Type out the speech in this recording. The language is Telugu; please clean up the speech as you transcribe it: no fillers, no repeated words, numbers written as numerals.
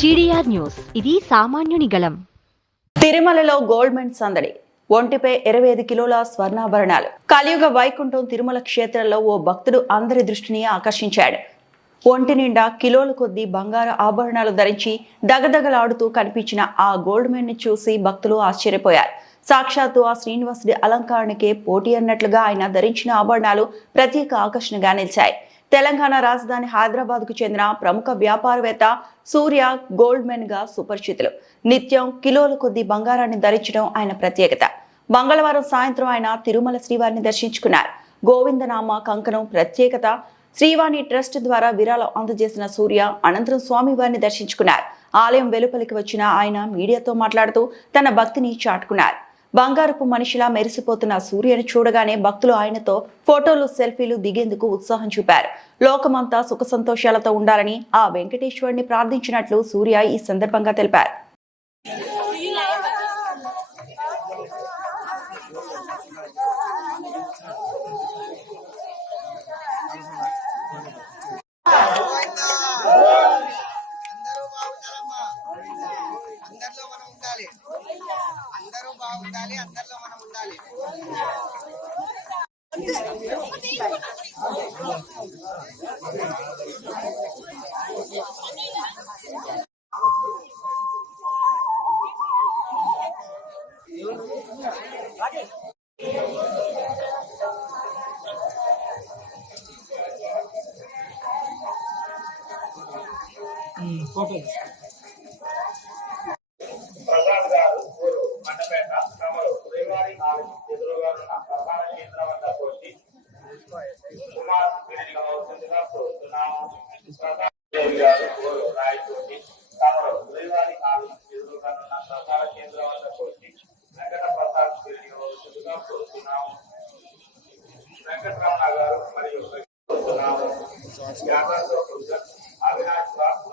జీడీఆర్ న్యూస్, ఇది సామాన్యుని గళం. తిరుమలలో గోల్డ్ సందడి. ఒంటిపై 25 కిలోల స్వర్ణాభరణాలు. కలియుగ వైకుంఠం తిరుమల క్షేత్రంలో ఓ భక్తుడు అందరి దృష్టిని ఆకర్షించాడు. ఒంటి నిండా కిలోల కొద్దీ బంగారు ఆభరణాలు ధరించి దగదగలాడుతూ కనిపించిన ఆ గోల్డ్ మెన్ ని చూసి భక్తులు ఆశ్చర్యపోయారు. సాక్షాత్తు ఆ శ్రీనివాసుడి అలంకరణకే పోటీ అన్నట్లుగా ఆయన ధరించిన ఆభరణాలు ప్రత్యేక ఆకర్షణగా నిలిచాయి. తెలంగాణ రాజధాని హైదరాబాద్ కు చెందిన ప్రముఖ వ్యాపారవేత్త సూర్య గోల్డ్ మెన్ గా సుపరిచితులు. నిత్యం కిలోల కొద్ది బంగారాన్ని ధరించడం ఆయన ప్రత్యేకత. మంగళవారం సాయంత్రం ఆయన తిరుమల శ్రీవారిని దర్శించుకున్నారు. గోవిందనామ కంకణం ప్రత్యేకత. శ్రీవాణి ట్రస్ట్ ద్వారా విరాళం అందజేసిన సూర్య అనంతరం స్వామివారిని దర్శించుకున్నారు. ఆలయం వెలుపలికి వచ్చిన ఆయన మీడియాతో మాట్లాడుతూ తన భక్తిని చాటుకున్నారు. బంగారపు మనిషిలా మెరిసిపోతున్న సూర్యను చూడగానే భక్తులు ఆయనతో ఫోటోలు, సెల్ఫీలు దిగేందుకు ఉత్సాహం చూపారు. లోకమంతా సుఖ సంతోషాలతో ఉండాలని ఆ వెంకటేశ్వరుని ప్రార్థించినట్లు సూర్య ఈ సందర్భంగా తెలిపారు. అందరూ బాగుండాలి, అందరిలో మనం ఉండాలి. ప్రసాద్ గారు ఊరు మండపేట తమరు శ్రీవారి ఆలయం ఎదురుగా ఉన్న ప్రధాన కేంద్రం వద్ద వచ్చి కుమార్ వేదిక అవుతుందిగా కోరుతున్నాము. ప్రసాద్ దేవి గారు ఊరు రాయచోటి తమరు శ్రీవారి ఆలయం ఎదురుగా ఉన్న ప్రధాన కేంద్రం వద్ద వచ్చి వెంకట ప్రసాద్ వేదిక అవుతుందిగా కోరుతున్నాము. వెంకటరమణ గారు మరియు కోరుతున్నాము. అవినాష్ బాబు